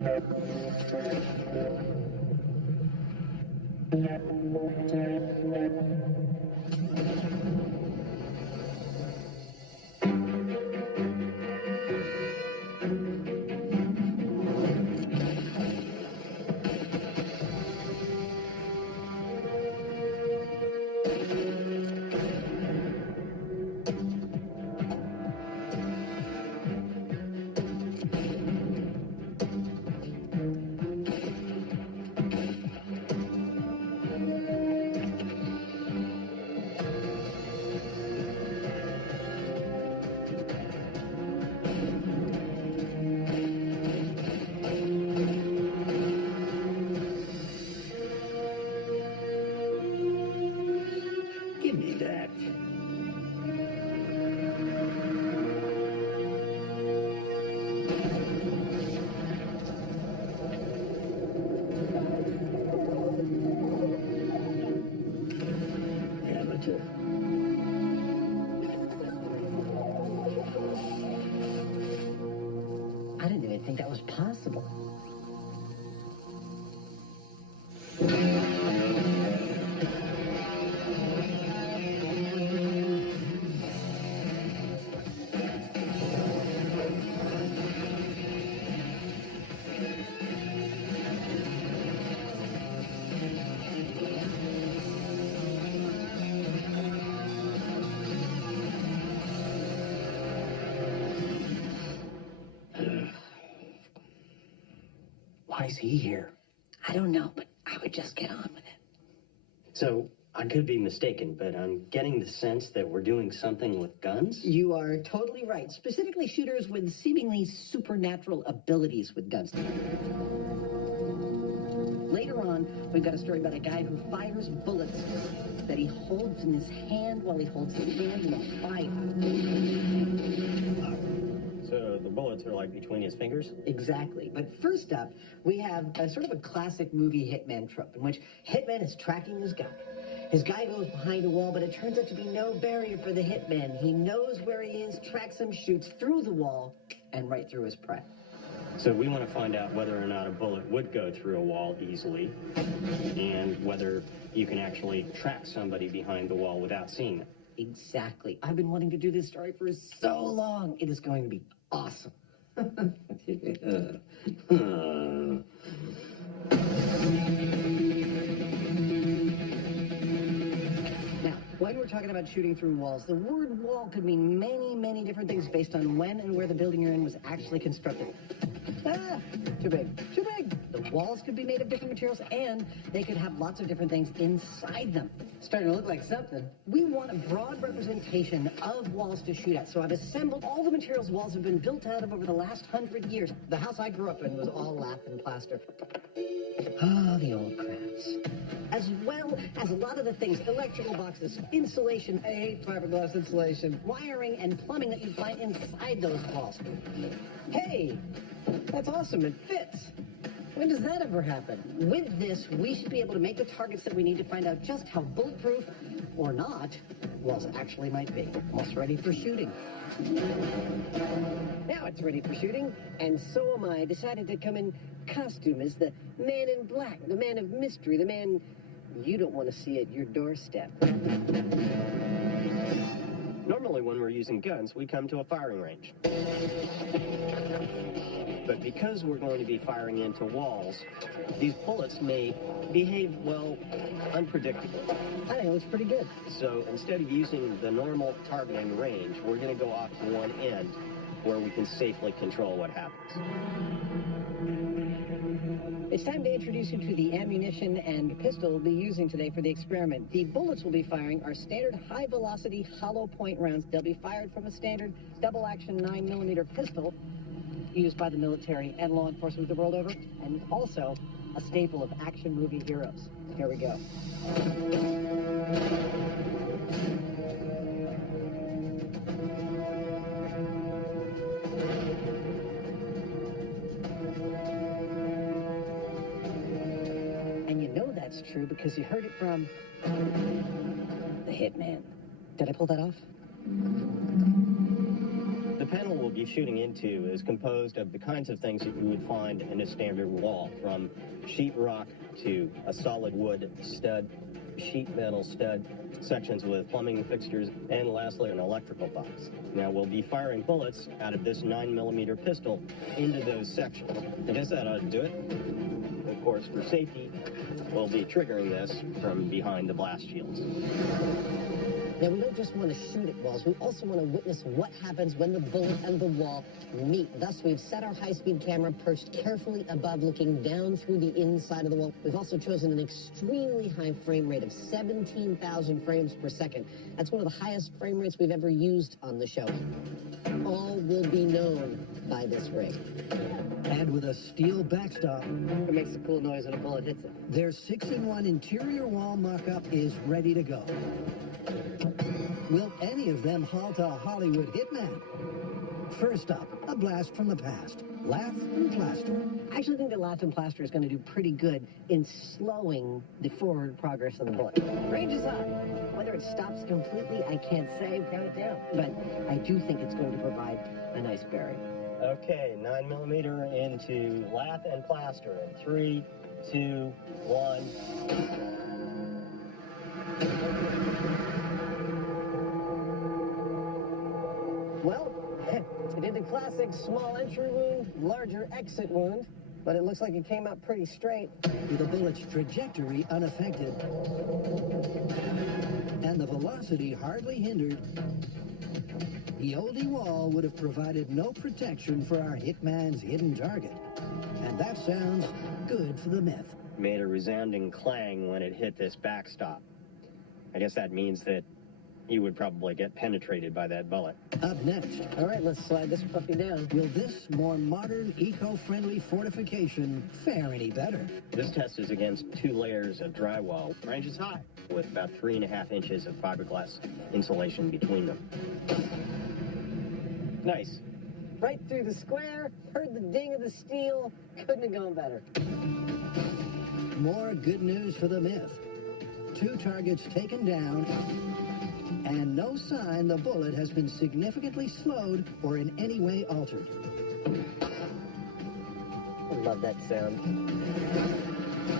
Give me that. Amateur. I didn't even think that was possible. Why is he here? I don't know, but I would just get on with it. So, I could be mistaken, but I'm getting the sense that we're doing something with guns? You are totally right. Specifically shooters with seemingly supernatural abilities with guns. Later on, we've got a story about a guy who fires bullets that he holds in his hand while he holds his hand in a fire. So the bullets are like between his fingers? Exactly. But first up, we have a sort of a classic movie hitman trope in which hitman is tracking his guy. His guy goes behind a wall, but it turns out to be no barrier for the hitman. He knows where he is, tracks him, shoots through the wall, and right through his prey. So we want to find out whether or not a bullet would go through a wall easily, and whether you can actually track somebody behind the wall without seeing them. Exactly. I've been wanting to do this story for so long. It is going to be awesome. Now, when we're talking about shooting through walls, the word wall could mean many, many different things based on when and where the building you're in was actually constructed. Ah, too big, too big. The walls could be made of different materials, and they could have lots of different things inside them. Starting to look like something. We want a broad representation of walls to shoot at, so I've assembled all the materials walls have been built out of over the last 100 years. The house I grew up in was all lath and plaster. Ah, the old crafts. As well as a lot of the things, electrical boxes, insulation, I hate fiberglass insulation, wiring and plumbing that you find inside those walls. Hey, that's awesome, it fits. When does that ever happen? With this, we should be able to make the targets that we need to find out just how bulletproof, or not, walls actually might be. Almost ready for shooting. Now it's ready for shooting, and so am I. Decided to come in costume as the man in black, the man of mystery, the man you don't want to see at your doorstep. Normally when we're using guns, we come to a firing range. But because we're going to be firing into walls, these bullets may behave, well, unpredictably. I think it looks pretty good. So instead of using the normal targeting range, we're going to go off to one end where we can safely control what happens. It's time to introduce you to the ammunition and pistol we'll be using today for the experiment. The bullets we'll be firing are standard high-velocity hollow point rounds. They'll be fired from a standard double-action 9mm pistol used by the military and law enforcement the world over, and also a staple of action movie heroes. Here we go. And you know that's true because you heard it from the hitman. Did I pull that off? The panel we'll be shooting into is composed of the kinds of things that you would find in a standard wall, from sheetrock to a solid wood stud, sheet metal stud, sections with plumbing fixtures, and lastly an electrical box. Now we'll be firing bullets out of this 9mm pistol into those sections. I guess that ought to do it. Of course, for safety, we'll be triggering this from behind the blast shields. Now, we don't just want to shoot at walls, we also want to witness what happens when the bullet and the wall meet. Thus, we've set our high-speed camera perched carefully above, looking down through the inside of the wall. We've also chosen an extremely high frame rate of 17,000 frames per second. That's one of the highest frame rates we've ever used on the show. All will be known by this rig. And with a steel backstop, It makes a cool noise when a bullet hits it. their 6-in-1 interior wall mock-up is ready to go. Will any of them halt a Hollywood hitman? First up, a blast from the past. Lath and plaster. I actually think that lath and plaster is going to do pretty good in slowing the forward progress of the bullet. Range is high. Whether it stops completely, I can't say. Count it down. But I do think it's going to provide a nice bearing. Okay, 9mm into lath and plaster in 3, 2, 1. Well, it did the classic small entry wound, larger exit wound, but it looks like it came out pretty straight. With the bullet's trajectory unaffected and the velocity hardly hindered, the oldie wall would have provided no protection for our hitman's hidden target. And that sounds good for the myth. Made a resounding clang when it hit this backstop. I guess that means that you would probably get penetrated by that bullet. Up next, All right, let's slide this puppy down. will this more modern, eco-friendly fortification fare any better? This test is against 2 layers of drywall. Range is high, with about 3.5 inches of fiberglass insulation between them. Nice. Right through the square, heard the ding of the steel. Couldn't have gone better. More good news for the myth. 2 targets taken down, and no sign the bullet has been significantly slowed or in any way altered. I love that sound.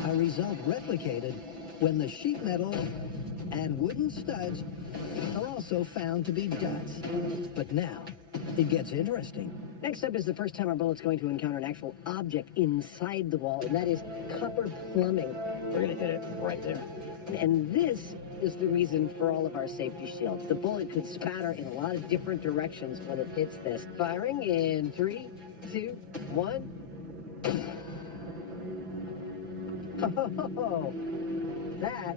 A result replicated when the sheet metal and wooden studs are also found to be duds. But now, it gets interesting. Next up is the first time our bullet's going to encounter an actual object inside the wall, and that is copper plumbing. We're going to hit it right there. And this is the reason for all of our safety shields. The bullet could spatter in a lot of different directions when it hits this. Firing in 3, 2, 1. Oh, that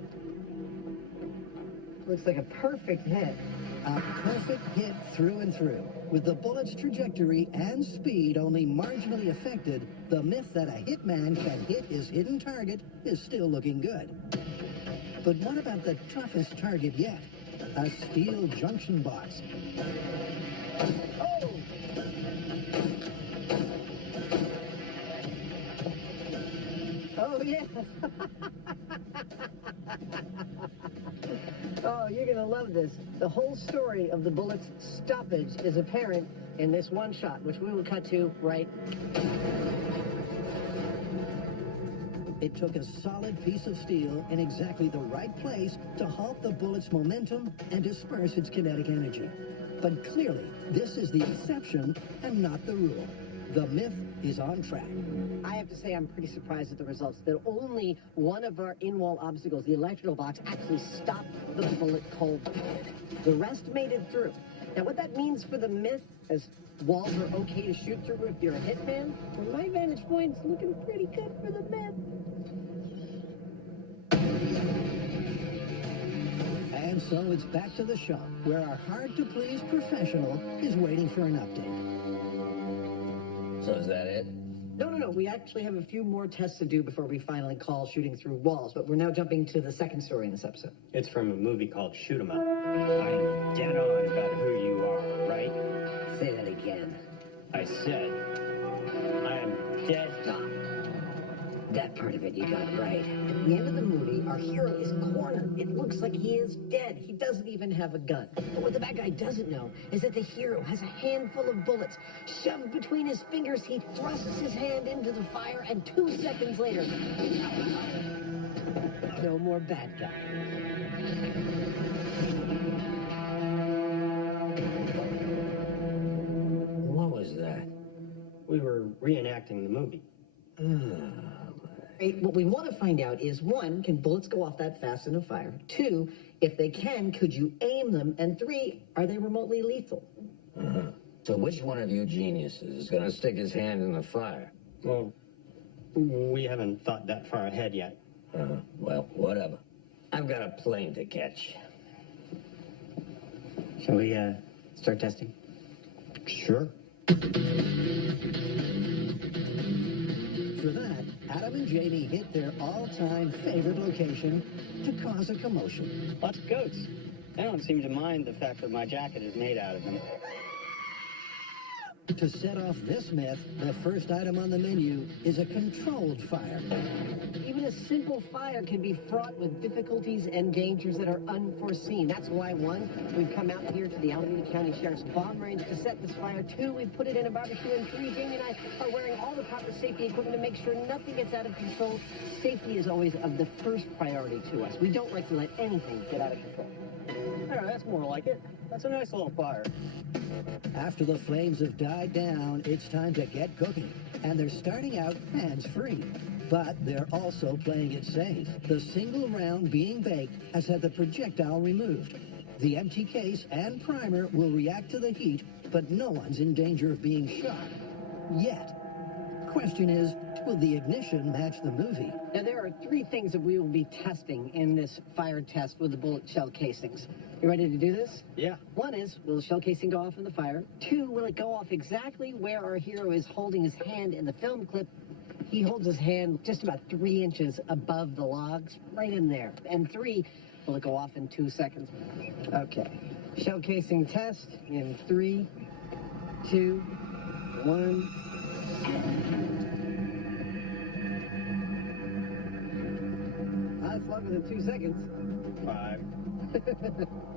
looks like a perfect hit. A perfect hit through and through. With the bullet's trajectory and speed only marginally affected, the myth that a hitman can hit his hidden target is still looking good. But what about the toughest target yet? A steel junction box. Oh! Oh, yeah. Oh, you're going to love this. The whole story of the bullet's stoppage is apparent in this one shot, which we will cut to right. It took a solid piece of steel in exactly the right place to halt the bullet's momentum and disperse its kinetic energy. But clearly, this is the exception and not the rule. The myth is on track. I have to say I'm pretty surprised at the results. That only one of our in-wall obstacles, the electrical box, actually stopped the bullet cold. The rest made it through. Now, what that means for the myth, as walls are okay to shoot through if you're a hitman, from my vantage point, it's looking pretty good for the myth. And so it's back to the shop, where our hard-to-please professional is waiting for an update. So is that it? No. We actually have a few more tests to do before we finally call shooting through walls, but we're now jumping to the second story in this episode. It's from a movie called Shoot 'em Up. I'm dead on about who you are, right? Say that again. I said, I am dead on That part of it you got right. At the end of the movie, our hero is cornered. It looks like he is dead. He doesn't even have a gun. But what the bad guy doesn't know is that the hero has a handful of bullets shoved between his fingers. He thrusts his hand into the fire, and 2 seconds later, no more bad guy. What was that? We were reenacting the movie. What we want to find out is, 1, can bullets go off that fast in a fire? 2, if they can, could you aim them? And 3, are they remotely lethal? So which one of you geniuses is going to stick his hand in the fire? Well, we haven't thought that far ahead yet. Well, whatever. I've got a plane to catch. Shall we start testing? Sure. For that, Adam and Jamie hit their all-time favorite location to cause a commotion. Lots of goats. They don't seem to mind the fact that my jacket is made out of them. To set off this myth, the first item on the menu is a controlled fire. Even a simple fire can be fraught with difficulties and dangers that are unforeseen. That's why, 1, we've come out here to the Alameda County Sheriff's Bomb Range to set this fire. 2, we've put it in a barbecue. And 3, Jamie and I are wearing all the proper safety equipment to make sure nothing gets out of control. Safety is always of the first priority to us. We don't like to let anything get out of control. Oh, that's more like it. That's a nice little fire. After the flames have died down, it's time to get cooking. And they're starting out hands-free. But they're also playing it safe. The single round being baked has had the projectile removed. The empty case and primer will react to the heat, but no one's in danger of being shot. Yet. Question is, will the ignition match the movie? Now, there are 3 things that we will be testing in this fire test with the bullet shell casings. You ready to do this? Yeah. 1 is, will the shell casing go off in the fire? 2, will it go off exactly where our hero is holding his hand in the film clip? He holds his hand just about 3 inches above the logs, right in there. And 3, will it go off in 2 seconds? Okay. Shell casing test in 3, 2, 1. That's longer than 2 seconds. 5.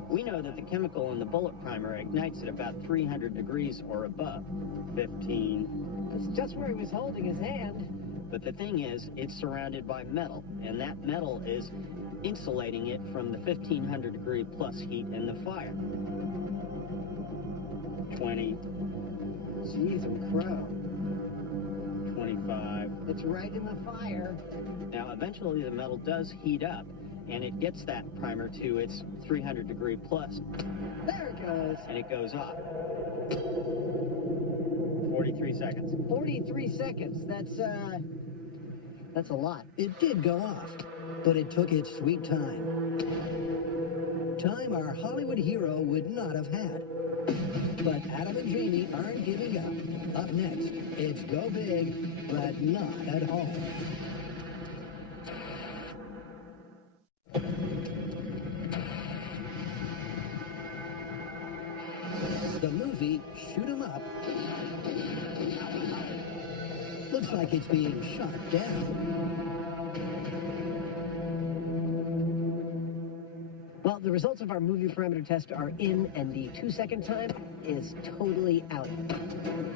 We know that the chemical in the bullet primer ignites at about 300 degrees or above. 15. That's just where he was holding his hand. But the thing is, it's surrounded by metal, and that metal is insulating it from the 1500 degree plus heat in the fire. 20. Jeez, I'm crow. 25. It's right in the fire. Now, eventually the metal does heat up, and it gets that primer to its 300 degree plus, There it goes. and it goes off. 43 seconds. 43 seconds. That's a lot. It did go off, but it took its sweet time. Time our Hollywood hero would not have had. But Adam and Jamie aren't giving up. Up next, it's go big, but not at home. The movie, Shoot 'em Up, looks like it's being shot down. Well, the results of our movie parameter test are in, and the 2-second time is totally out.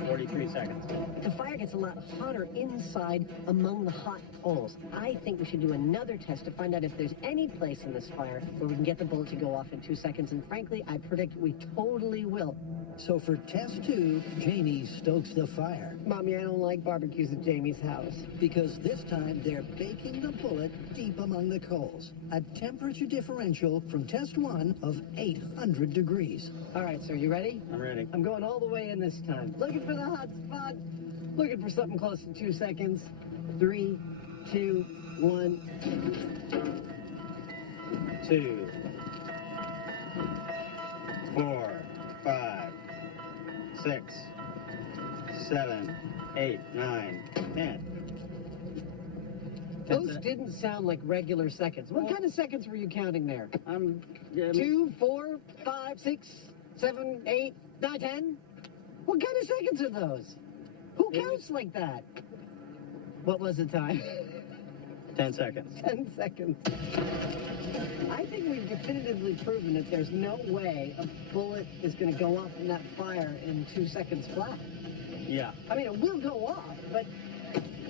43 seconds. The fire gets a lot hotter inside among the hot coals. I think we should do another test to find out if there's any place in this fire where we can get the bullet to go off in 2 seconds. And frankly, I predict we totally will. So for test 2, Jamie stokes the fire. Mommy, I don't like barbecues at Jamie's house. Because this time they're baking the bullet deep among the coals. A temperature differential from test 1 of 800 degrees. All right, sir, you ready? I'm ready. I'm going all the way in this time. Looking for the hot spot. Looking for something close to 2 seconds. 3, 2, 1. 2, 4, 5, 6, 7, 8, 9, 10. Those didn't sound like regular seconds. What kind of seconds were you counting there? 2, 4, 5, 6, 7, 8, 9, 10? What kind of seconds are those? Who counts like that? What was the time? 10 seconds. 10 seconds. I think we've definitively proven that there's no way a bullet is going to go off in that fire in 2 seconds flat. Yeah. I mean, it will go off, but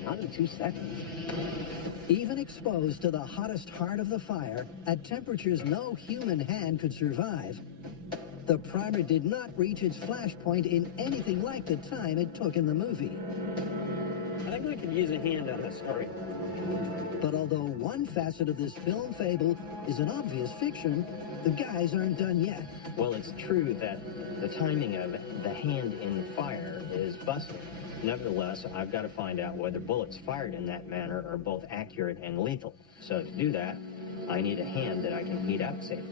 not in 2 seconds. Even exposed to the hottest heart of the fire, at temperatures no human hand could survive, the primer did not reach its flash point in anything like the time it took in the movie. I think we could use a hand on this story. But although one facet of this film fable is an obvious fiction, the guys aren't done yet. Well, it's true that the timing of the hand in the fire is busted. Nevertheless, I've got to find out whether bullets fired in that manner are both accurate and lethal. So to do that, I need a hand that I can heat up safely.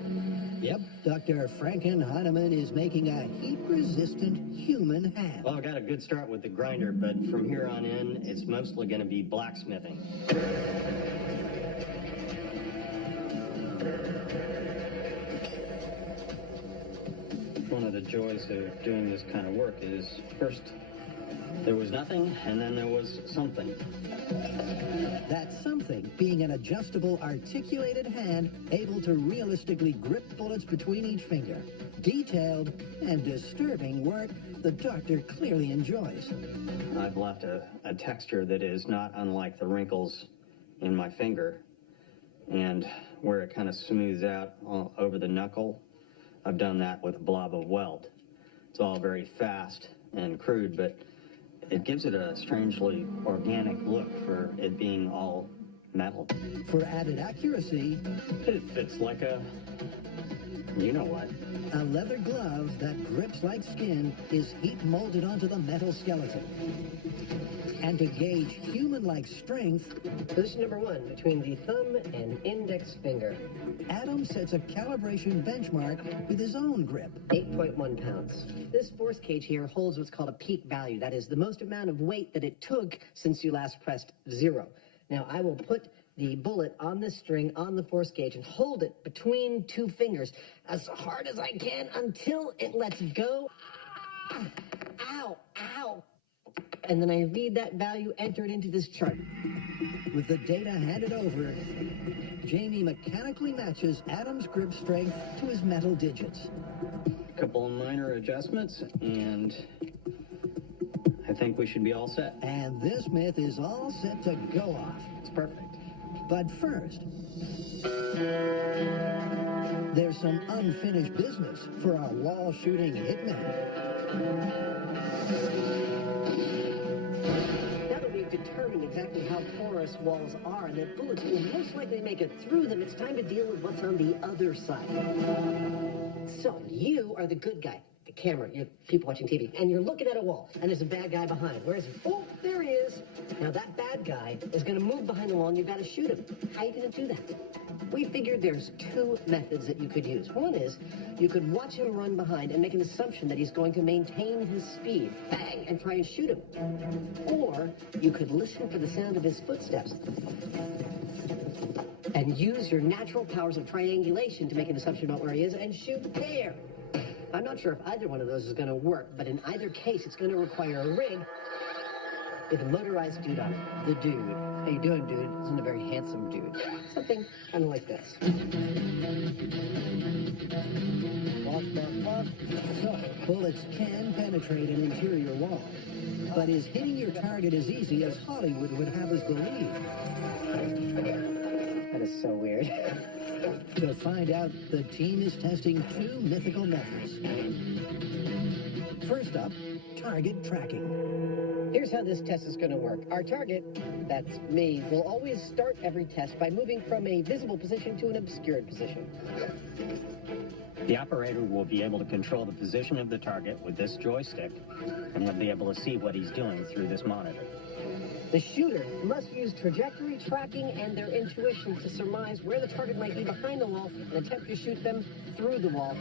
Yep, Dr. Franken-Heinemann is making a heat-resistant human hand. Well, I've got a good start with the grinder, but from here on in, it's mostly going to be blacksmithing. One of the joys of doing this kind of work is, first, there was nothing, and then there was something. That something being an adjustable, articulated hand able to realistically grip bullets between each finger. Detailed and disturbing work the doctor clearly enjoys. I've left a texture that is not unlike the wrinkles in my finger, and where it kind of smooths out over the knuckle, I've done that with a blob of weld. It's all very fast and crude, but it gives it a strangely organic look for it being all metal. For added accuracy, It fits like a, you know what. a leather glove that grips like skin is heat molded onto the metal skeleton. And to gauge human-like strength, Position number 1, between the thumb and index finger. Adam sets a calibration benchmark with his own grip. 8.1 pounds. This force gauge here holds what's called a peak value. That is the most amount of weight that it took since you last pressed 0. Now, I will put the bullet on this string on the force gauge and hold it between 2 fingers as hard as I can until it lets go. Ah! Ow! Ow! And then I read that value entered into this chart. With the data handed over, Jamie mechanically matches Adam's grip strength to his metal digits. A couple of minor adjustments, and I think we should be all set. And this myth is all set to go off. It's perfect. But first, there's some unfinished business for our wall shooting hitmen. Now that we've determined exactly how porous walls are and that bullets will most likely make it through them, it's time to deal with what's on the other side. So, you are the good guy, the camera, you people watching TV, and you're looking at a wall, and there's a bad guy behind. Where is he? Oh, there he is. Now, that bad guy is going to move behind the wall, and you've got to shoot him. How are you going to do that? We figured there's 2 methods that you could use. One is you could watch him run behind and make an assumption that he's going to maintain his speed, bang, and try and shoot him. Or you could listen for the sound of his footsteps and use your natural powers of triangulation to make an assumption about where he is and shoot there. I'm not sure if either one of those is going to work, but in either case, it's going to require a rig with a motorized dude on it. The dude. How you doing, dude? Isn't a very handsome dude. Something kind of like this. So, bullets can penetrate an interior wall. But is hitting your target as easy as Hollywood would have us believe? That is so weird. To find out, the team is testing 2 mythical methods. First up, target tracking. Here's how this test is going to work. Our target, that's me, will always start every test by moving from a visible position to an obscured position. The operator will be able to control the position of the target with this joystick, and he'll be able to see what he's doing through this monitor. The shooter must use trajectory tracking and their intuition to surmise where the target might be behind the wall and attempt to shoot them through the wall.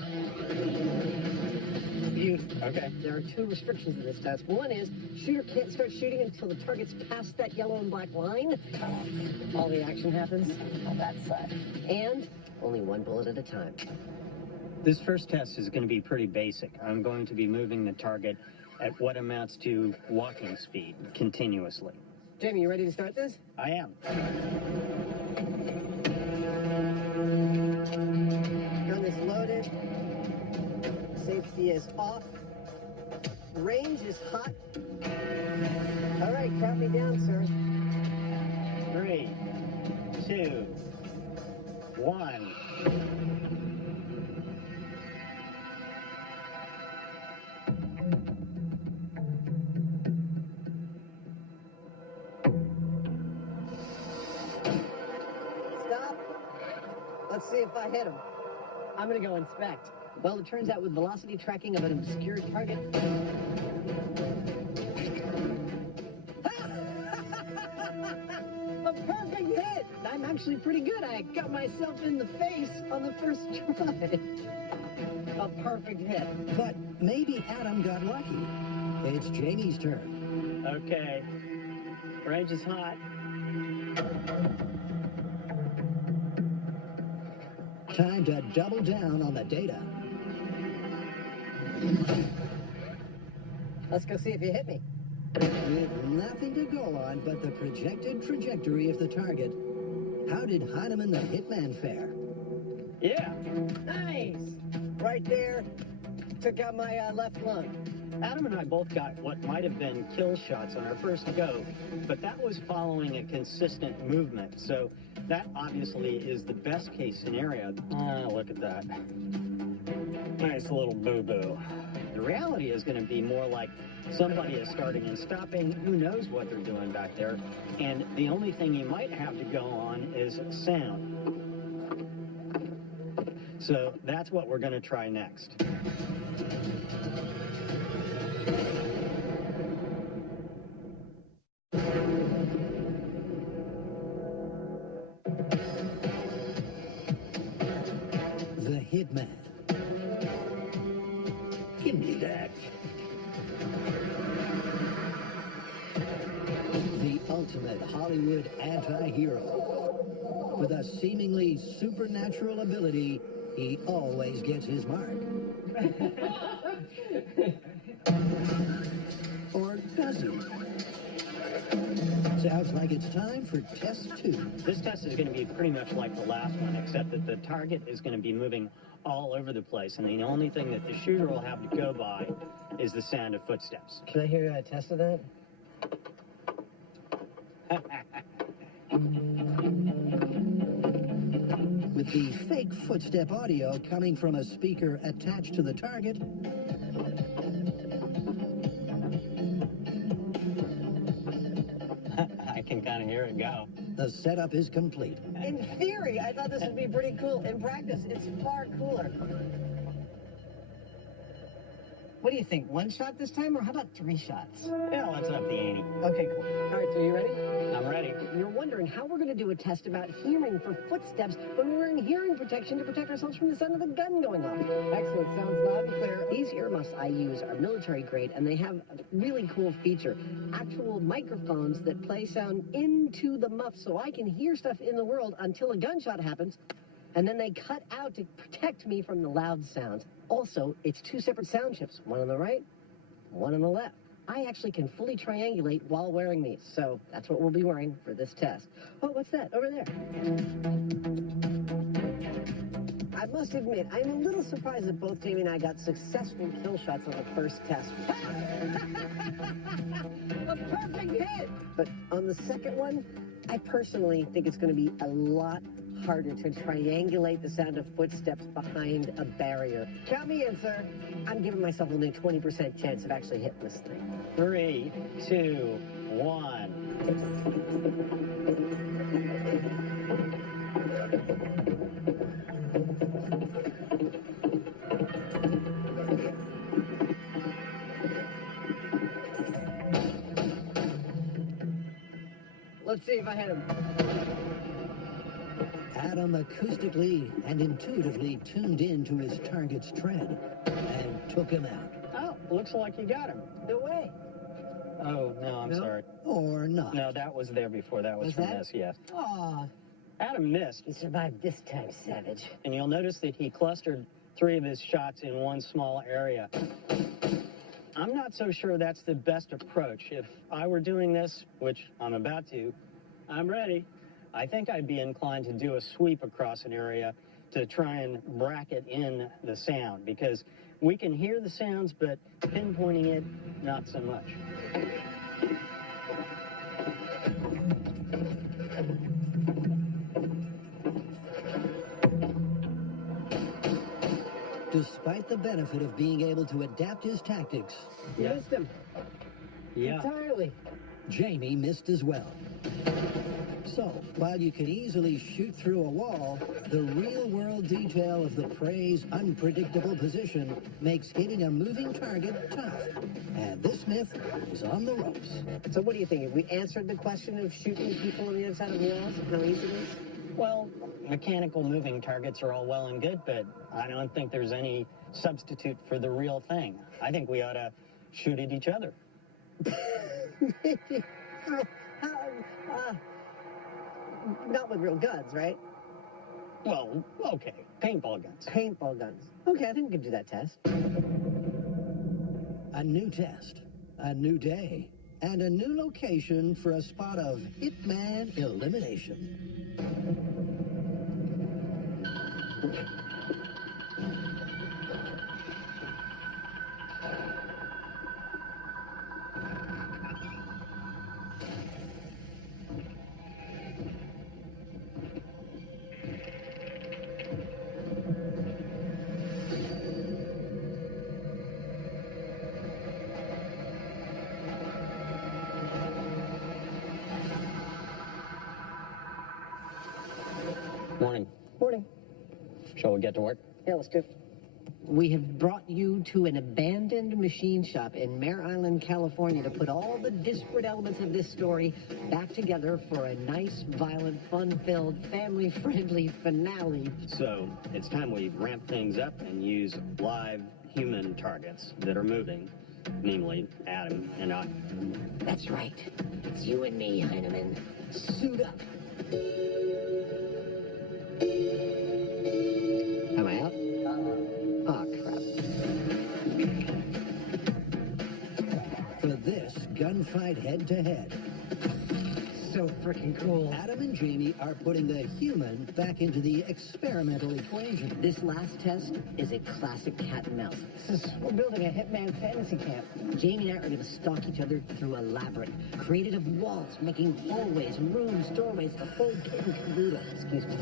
Beautiful. Okay. There are 2 restrictions to this test. One is, shooter can't start shooting until the target's past that yellow and black line. All the action happens on that side. And only 1 bullet at a time. This first test is going to be pretty basic. I'm going to be moving the target at what amounts to walking speed continuously. Jamie, you ready to start this? I am. Gun is loaded. Safety is off. Range is hot. All right, count me down, sir. 3, 2, 1. Stop. Let's see if I hit him. I'm gonna go inspect. Well, it turns out with velocity tracking of an obscure target. A perfect hit! I'm actually pretty good. I got myself in the face on the first try. A perfect hit. But maybe Adam got lucky. It's Jamie's turn. Okay. Range is hot. Time to double down on the data. Let's go see if you hit me. With nothing to go on but the projected trajectory of the target, how did Heinemann the Hitman fare? Yeah. Nice! Right there. Took out my left lung. Adam and I both got what might have been kill shots on our first go, but that was following a consistent movement. So that obviously is the best case scenario. Look at that. Nice little boo-boo. The reality is going to be more like somebody is starting and stopping. Who knows what they're doing back there? And the only thing you might have to go on is sound. So that's what we're going to try next. The Hitman. Give me that. The ultimate Hollywood anti-hero. With a seemingly supernatural ability, he always gets his mark. Or does he? Sounds like it's time for test 2. This test is going to be pretty much like the last one, except that the target is going to be moving all over the place, and the only thing that the shooter will have to go by is the sound of footsteps. Can I hear a test of that? With the fake footstep audio coming from a speaker attached to the target, I can kind of hear it go. the setup is complete. In theory, I thought this would be pretty cool. In practice, it's far cooler. What do you think? 1 shot this time, or how about 3 shots? Yeah, let's up the ante. Okay, cool. All right, so you ready? I'm ready. You're wondering how we're going to do a test about hearing for footsteps when we're in hearing protection to protect ourselves from the sound of the gun going off. Excellent. Sounds loud and clear. These earmuffs I use are military grade, and they have a really cool feature. Actual microphones that play sound into the muff so I can hear stuff in the world until a gunshot happens, and then they cut out to protect me from the loud sounds. Also, it's 2 separate sound chips, one on the right, one on the left. I actually can fully triangulate while wearing these, so that's what we'll be wearing for this test. Oh, what's that? Over there. I must admit, I'm a little surprised that both Jamie and I got successful kill shots on the first test. A perfect hit! But on the second one, I personally think it's going to be a lot harder to triangulate the sound of footsteps behind a barrier. Count me in, sir. I'm giving myself only a 20% chance of actually hitting this thing. 3, 2, 1. Let's see if I hit him. Adam acoustically and intuitively tuned in to his target's tread and took him out. Oh, looks like you got him. No way. Oh, no, I'm No? sorry. Or not. No, that was there before. That was Was from that? this, yes. Aw, Adam missed, you survived this time, savage. and you'll notice that he clustered 3 of his shots in one small area. I'm not so sure that's the best approach. If I were doing this, which I'm about to, I'm ready. I think I'd be inclined to do a sweep across an area to try and bracket in the sound, because we can hear the sounds, but pinpointing it, not so much. Despite the benefit of being able to adapt his tactics, You missed him. Yeah. Entirely. Jamie missed as well. So, while you can easily shoot through a wall, the real-world detail of the prey's unpredictable position makes hitting a moving target tough. And this myth is on the ropes. So what do you think? If we answered the question of shooting people on the other side of walls, how easy it is? Well, mechanical moving targets are all well and good, but I don't think there's any substitute for the real thing. I think we ought to shoot at each other. Not with real guns, right? Well, okay, paintball guns. Paintball guns. Okay, I think we can do that test. A new test, a new day, and a new location for a spot of hitman elimination. Morning. Morning. Shall we get to work? Yeah, let's go. We have brought you to an abandoned machine shop in Mare Island, California to put all the disparate elements of this story back together for a nice, violent, fun-filled, family-friendly finale. So it's time we ramp things up and use live human targets that are moving, namely Adam and I. That's right. It's you and me, Heineman. Suit up. Am I out? Oh, crap. For this gunfight head-to-head, So freaking cool. Adam and Jamie are putting the human back into the experimental equation. This last test is a classic cat and mouse. We're building a Hitman fantasy camp. Jamie and I are going to stalk each other through a labyrinth, created of walls, making hallways, rooms, doorways, a whole kit and caboodle. Excuse me.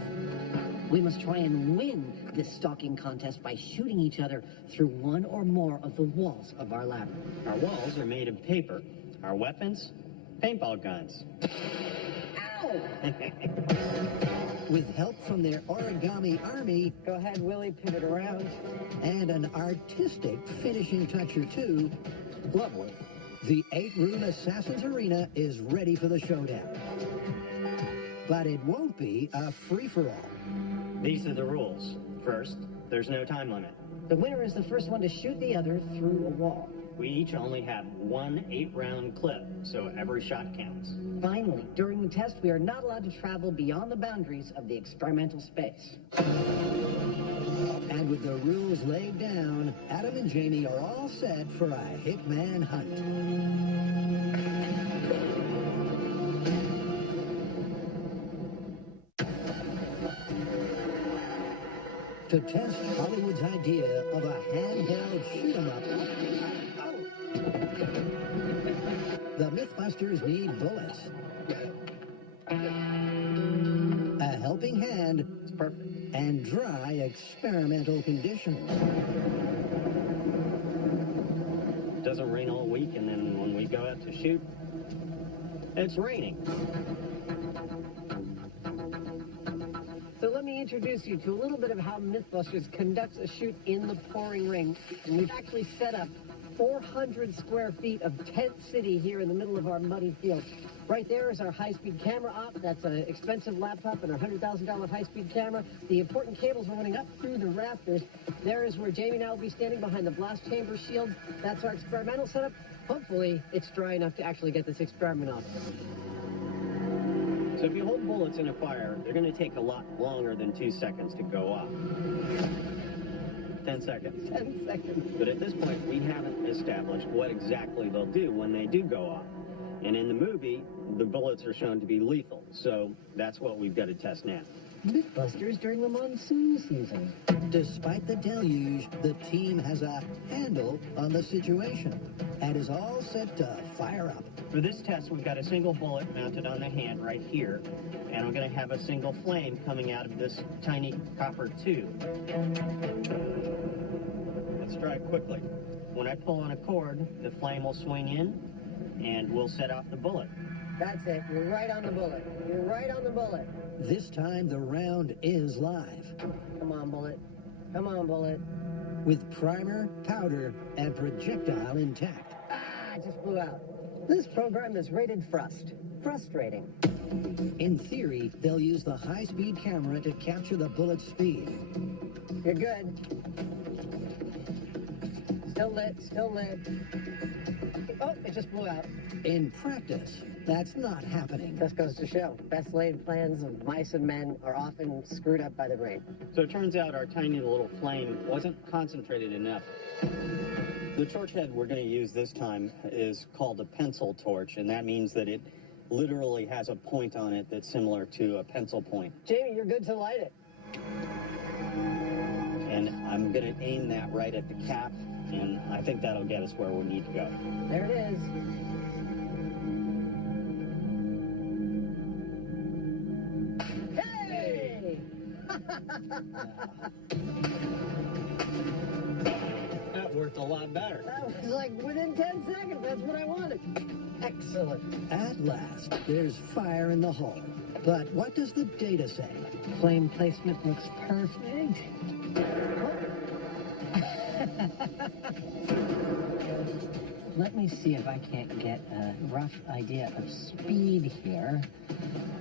We must try and win this stalking contest by shooting each other through one or more of the walls of our labyrinth. Our walls are made of paper. Our weapons, paintball guns. Ow! With help from their origami army Go ahead, Willie, pivot around. and an artistic finishing touch or two, Lovely. the 8-room Assassin's Arena is ready for the showdown. But it won't be a free-for-all. These are the rules. First, there's no time limit. The winner is the first one to shoot the other through a wall. We each only have one 8-round clip, so every shot counts. Finally, during the test, we are not allowed to travel beyond the boundaries of the experimental space. And with the rules laid down, Adam and Jamie are all set for a hitman hunt. To test Hollywood's idea of a handheld shoot-'em-up, the MythBusters need bullets, a helping hand, It's perfect. and dry experimental conditions. Doesn't rain all week, and then when we go out to shoot, it's raining. So let me introduce you to a little bit of how MythBusters conducts a shoot in the pouring rain. And we've actually set up 400 square feet of tent city here in the middle of our muddy field. Right there is our high-speed camera op. That's an expensive laptop and our $100,000 high-speed camera. The important cables are running up through the rafters. There is where Jamie and I will be standing behind the blast chamber shield. That's our experimental setup. Hopefully, it's dry enough to actually get this experiment off. So if you hold bullets in a fire, they're going to take a lot longer than 2 seconds to go off. 10 seconds. 10 seconds. But at this point, we haven't established what exactly they'll do when they do go off. And in the movie, the bullets are shown to be lethal. So that's what we've got to test now. MythBusters during the monsoon season. Despite the deluge, the team has a handle on the situation and is all set to fire up. For this test, we've got a single bullet mounted on the hand right here, and I'm going to have a single flame coming out of this tiny copper tube. Let's try it quickly. When I pull on a cord, the flame will swing in, and we'll set off the bullet. That's it. You're right on the bullet. You're right on the bullet. This time the round is live. Come on, bullet. Come on, bullet. With primer, powder, and projectile intact. Ah, it just blew out. This program is rated Frust. Frustrating. In theory, they'll use the high-speed camera to capture the bullet's speed. You're good. Still lit, still lit. Oh, it just blew out. In practice, that's not happening. Just goes to show, best laid plans of mice and men are often screwed up by the brain. So it turns out our tiny little flame wasn't concentrated enough. The torch head we're going to use this time is called a pencil torch, and that means that it literally has a point on it that's similar to a pencil point. Jamie, you're good to light it. And I'm going to aim that right at the cap, and I think that'll get us where we need to go. There it is. Hey! That worked a lot better. That was like within 10 seconds. That's what I wanted. Excellent. At last, there's fire in the hole. But what does the data say? Flame placement looks perfect. Let me see if I can't get a rough idea of speed here.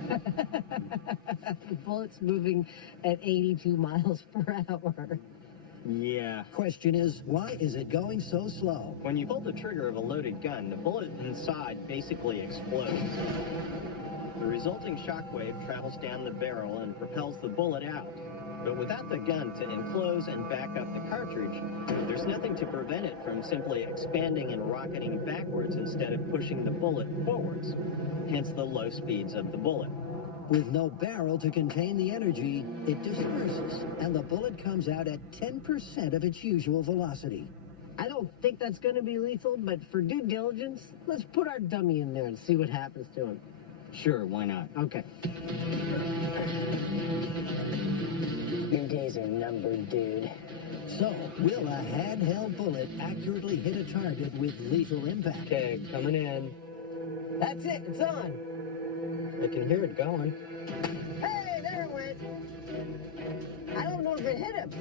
The bullet's moving at 82 miles per hour. Yeah. Question is, why is it going so slow? When you pull the trigger of a loaded gun, the bullet inside basically explodes. The resulting shockwave travels down the barrel and propels the bullet out. But without the gun to enclose and back up the cartridge, there's nothing to prevent it from simply expanding and rocketing backwards instead of pushing the bullet forwards, hence the low speeds of the bullet. With no barrel to contain the energy, it disperses, and the bullet comes out at 10% of its usual velocity. I don't think that's going to be lethal, but for due diligence, let's put our dummy in there and see what happens to him. Sure, why not? Okay. Your days are numbered, dude. So, will a handheld bullet accurately hit a target with lethal impact? Okay, coming in. That's it. It's on. I can hear it going. Hey, there it went. I don't know if it hit him.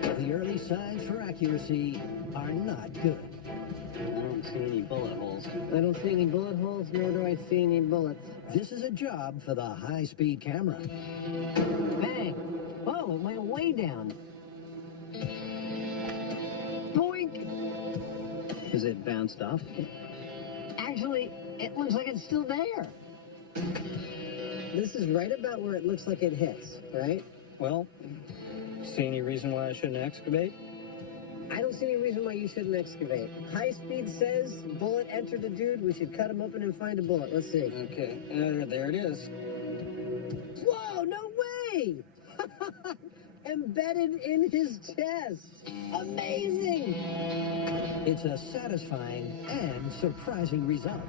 The early signs for accuracy are not good. I don't see any bullet holes. I don't see any bullet holes, nor do I see any bullets. This is a job for the high-speed camera. Bang. Oh, it went way down. Boink. Is it bounced off? Actually, it looks like it's still there. This is right about where it looks like it hits, right? Well, see any reason why I shouldn't excavate? I don't see any reason why you shouldn't excavate. High speed says bullet entered a dude. We should cut him open and find a bullet. Let's see. Okay, there it is. Whoa, no way! Embedded in his chest. Amazing! It's a satisfying and surprising result.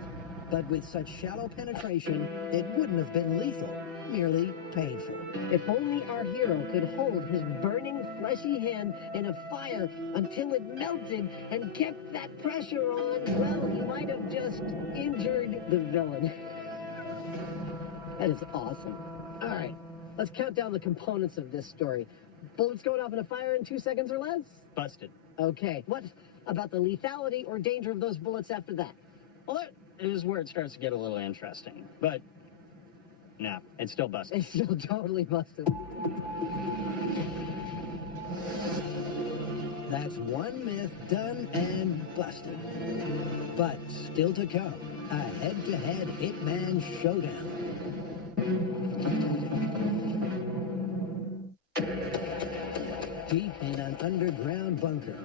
But with such shallow penetration, it wouldn't have been lethal, merely painful. If only our hero could hold his burning, fleshy hand in a fire until it melted and kept that pressure on, well, he might have just injured the villain. That is awesome. All right, let's count down the components of this story. Bullets going off in a fire in 2 seconds or less? Busted. Okay, what about the lethality or danger of those bullets after that? Well, that is where it starts to get a little interesting. But, no, it's still busted. It's still totally busted. That's one myth done and busted. But still to come, a head-to-head hitman showdown. Deep in an underground bunker.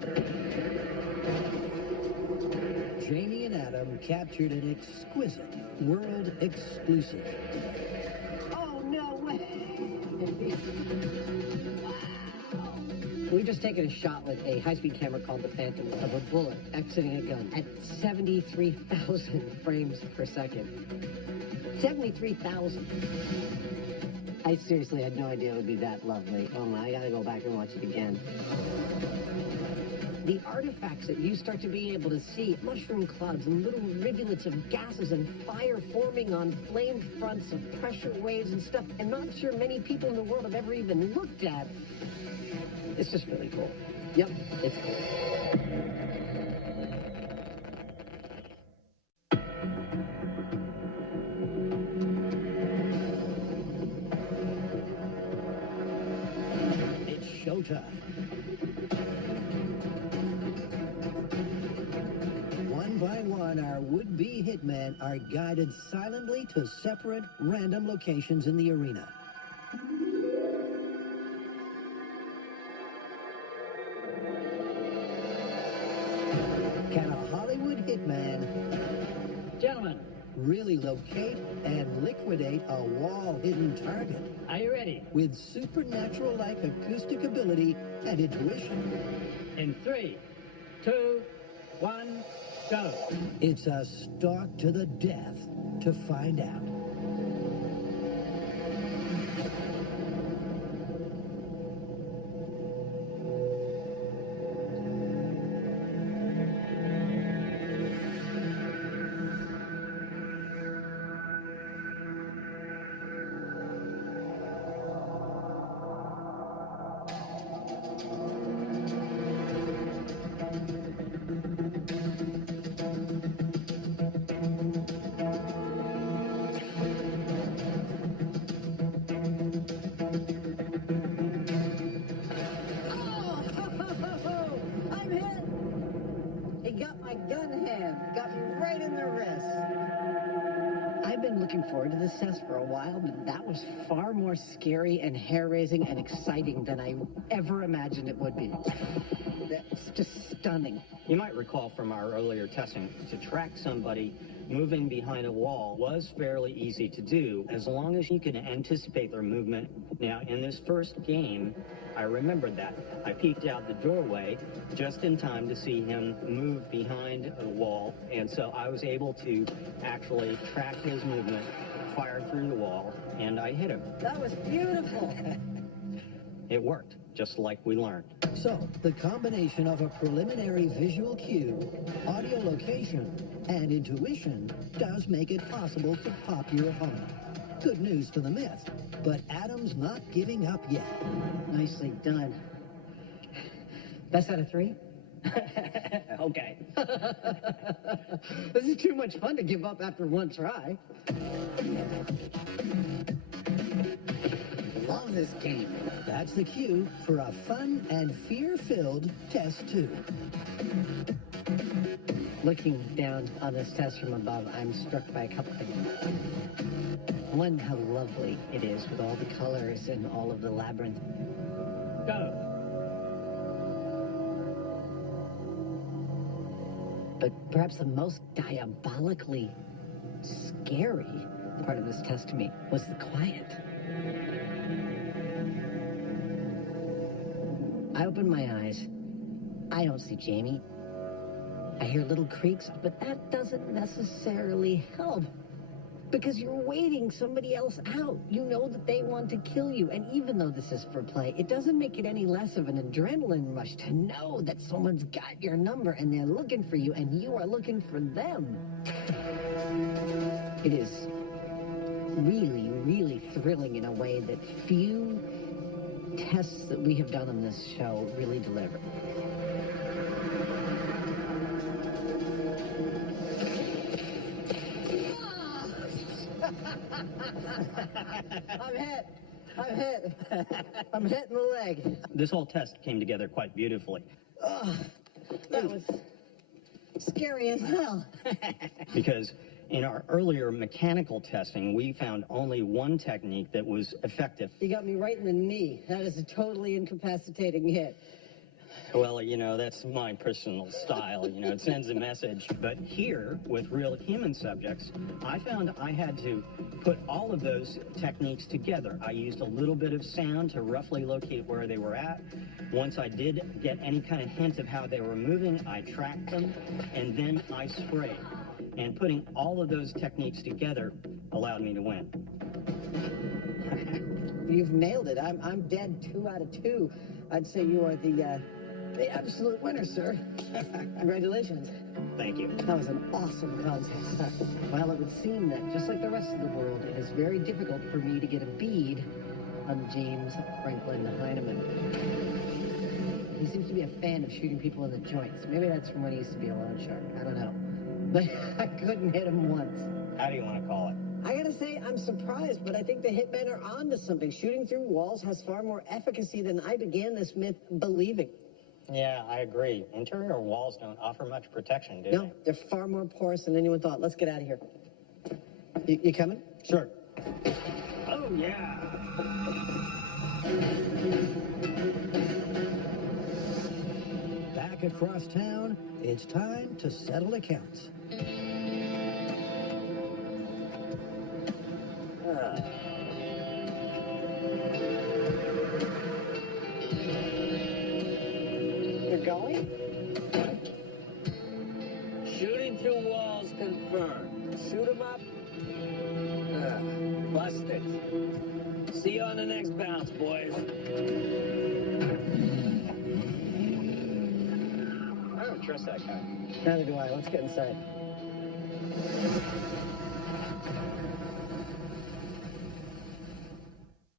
Jamie and Adam captured an exquisite world exclusive. Oh, no way! We've just taken a shot with a high-speed camera called the Phantom of a bullet exiting a gun at 73,000 frames per second. 73,000. I seriously had no idea it would be that lovely. Oh my, I gotta go back and watch it again. The artifacts that you start to be able to see, mushroom clouds and little rivulets of gases and fire forming on flame fronts of pressure waves and stuff, I'm not sure many people in the world have ever even looked at. It's just really cool. Yep, it's cool. It's showtime. One by one, our would-be hitmen are guided silently to separate, random locations in the arena. Can a Hollywood hitman Gentlemen, really locate and liquidate a wall-hidden target are you ready? with supernatural-like acoustic ability and intuition? In 3, 2, 1, go. It's a stalk to the death to find out. I'm hit! It got my gun hand. Got me right in the wrist. I've been looking forward to this test for a while, but that was far more scary and hair-raising and exciting than I ever imagined it would be. That's just stunning. You might recall from our earlier testing, to track somebody moving behind a wall was fairly easy to do as long as you can anticipate their movement. Now, in this first game, I remembered that. I peeked out the doorway just in time to see him move behind a wall, and so I was able to actually track his movement, fire through the wall, and I hit him. That was beautiful. It worked, just like we learned. So, the combination of a preliminary visual cue, audio location, and intuition does make it possible to pop your opponent. Good news for the myth, but Adam's not giving up yet. Nicely done. Best out of 3? Okay. This is too much fun to give up after one try. Love this game. That's the cue for a fun and fear-filled test 2. Looking down on this test from above, I'm struck by a couple things. One, how lovely it is with all the colors and all of the labyrinth. Go. But perhaps the most diabolically scary part of this test to me was the quiet. I open my eyes. I don't see Jamie. I hear little creaks, but that doesn't necessarily help. Because you're waiting somebody else out. You know that they want to kill you. And even though this is for play, it doesn't make it any less of an adrenaline rush to know that someone's got your number and they're looking for you and you are looking for them. It is really, really thrilling in a way that few tests that we have done on this show really deliver. I'm hit. I'm hit in the leg. This whole test came together quite beautifully. That was scary as hell. Because in our earlier mechanical testing, we found only one technique that was effective. You got me right in the knee. That is a totally incapacitating hit. Well, you know, that's my personal style. You know, it sends a message. But here, with real human subjects, I found I had to put all of those techniques together. I used a little bit of sound to roughly locate where they were at. Once I did get any kind of hint of how they were moving, I tracked them, and then I sprayed. And putting all of those techniques together allowed me to win. You've nailed it. I'm dead 2 out of 2. I'd say you are the absolute winner, sir. Congratulations. Thank you. That was an awesome contest. Well, it would seem that, just like the rest of the world, it is very difficult for me to get a bead on James Franklin Heineman. He seems to be a fan of shooting people in the joints. Maybe that's from when he used to be a loan shark. I don't know. But I couldn't hit him once. How do you want to call it? I gotta say, I'm surprised, but I think the hitmen are onto something. Shooting through walls has far more efficacy than I began this myth believing. Yeah, I agree. Interior walls don't offer much protection, do No, they? they're far more porous than anyone thought. Let's get out of here. You coming? Sure. Oh, yeah. Back across town, it's time to settle accounts. You're going? Shooting through walls confirmed. Shoot 'em up. Busted. See you on the next bounce, boys. I don't trust that guy. Neither do I. Let's get inside.